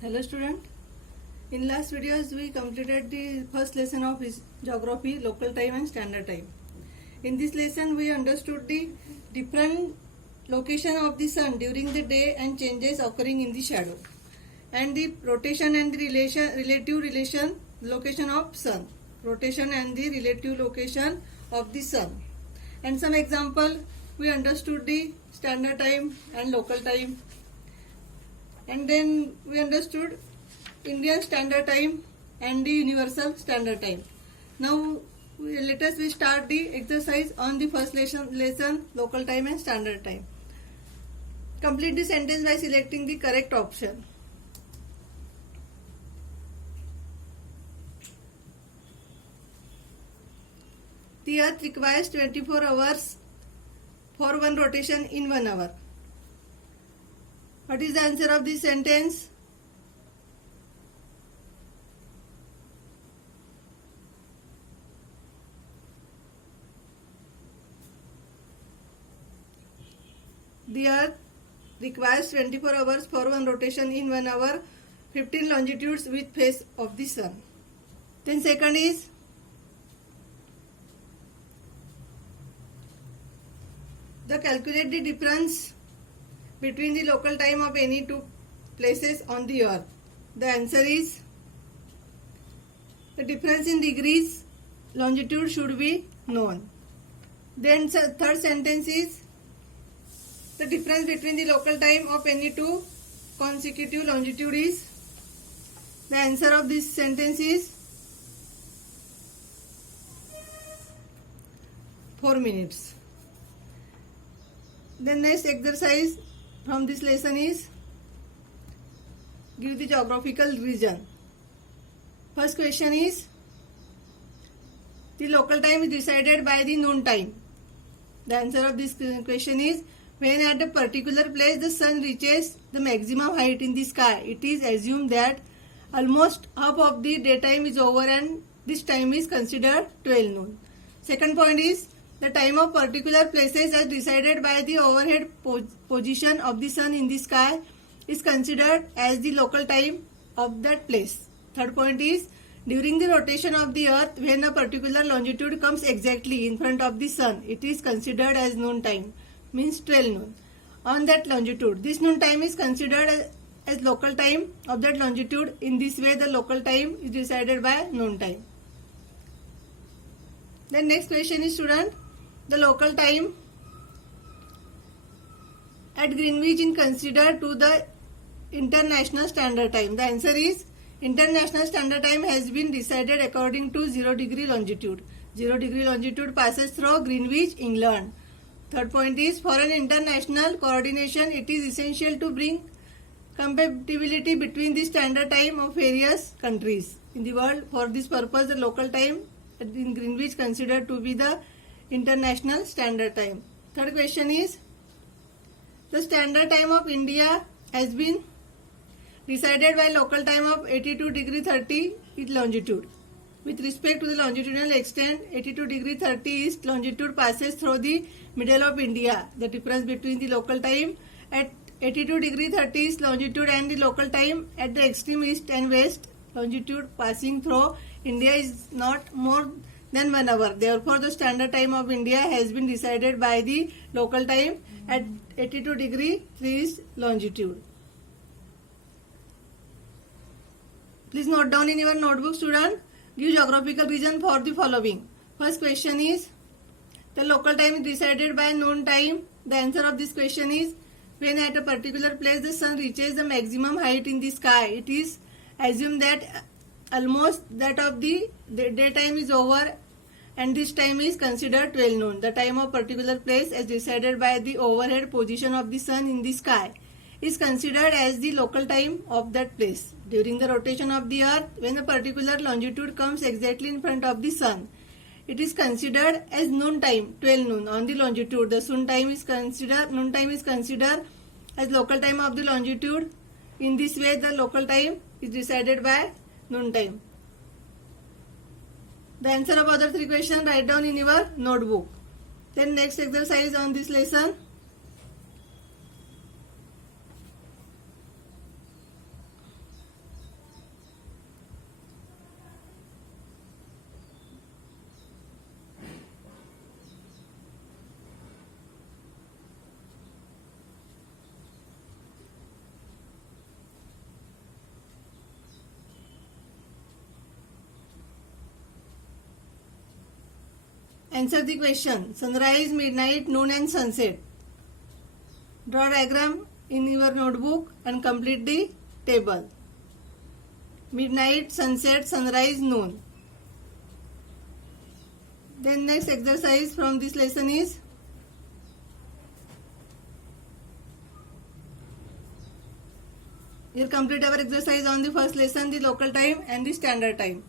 Hello student. In last videos we completed the first lesson of geography, local time and standard time. In this lesson we understood the different location of the sun during the day and changes occurring in the shadow, and the rotation and the relative relation location of sun, rotation and the relative location of the sun. And some example we understood the standard time and local time. And then we understood Indian Standard Time and the Universal Standard Time. Now let us start the exercise on the first lesson local time and standard time. Complete the sentence by selecting the correct option. The earth requires 24 hours for one rotation in 1 hour. What is the answer of this sentence? The earth requires 24 hours for one rotation in 1 hour, 15 longitudes with face of the sun. Then second is calculate the difference between the local time of any two places on the earth. The answer is the difference in degrees longitude should be known. Then third sentence is the difference between the local time of any two consecutive longitude is. The answer of this sentence is 4 minutes. The next exercise from this lesson is give the geographical region. First question is the local time is decided by the noon time. The answer of this question is when at a particular place the sun reaches the maximum height in the sky, it is assumed that almost half of the daytime is over and this time is considered 12 noon. Second point is the time of particular places as decided by the overhead position of the sun in the sky is considered as the local time of that place. Third point is during the rotation of the earth when a particular longitude comes exactly in front of the sun, it is considered as noon time, means 12 noon. On that longitude, this noon time is considered as local time of that longitude. In this way, the local time is decided by noon time. Then next question is student, the local time at Greenwich is considered to the International Standard Time. The answer is International Standard Time has been decided according to 0 degree longitude. 0 degree longitude passes through Greenwich, England. Third point is for an international coordination, it is essential to bring compatibility between the standard time of various countries in the world. For this purpose, the local time in Greenwich considered to be the International Standard Time. Third question is the standard time of India has been decided by local time of 82 degree 30 is longitude. With respect to the longitudinal extent, 82 degree 30 east longitude passes through the middle of India. The difference between the local time at 82 degree 30 east longitude and the local time at the extreme east and west longitude passing through India is not more than 1 hour. Therefore, the standard time of India has been decided by the local time at 82 degree 3 east longitude. Please note down in your notebook, student. Give geographical region for the following. First question is the local time is decided by noon time. The answer of this question is when at a particular place the sun reaches the maximum height in the sky, it is assumed that almost that of the daytime is over and this time is considered 12 noon. The time of particular place as decided by the overhead position of the sun in the sky is considered as the local time of that place. During the rotation of the earth, when a particular longitude comes exactly in front of the sun, it is considered as noon time, 12 noon. On the longitude, the noon time is considered as local time of the longitude. In this way, the local time is decided by noon time. The answer of other three questions write down in your notebook. Then next exercise on this lesson. Answer the question. Sunrise, midnight, noon and sunset. Draw diagram in your notebook and complete the table. Midnight, sunset, sunrise, noon. Then next exercise from this lesson is here complete our exercise on the first lesson, the local time and the standard time.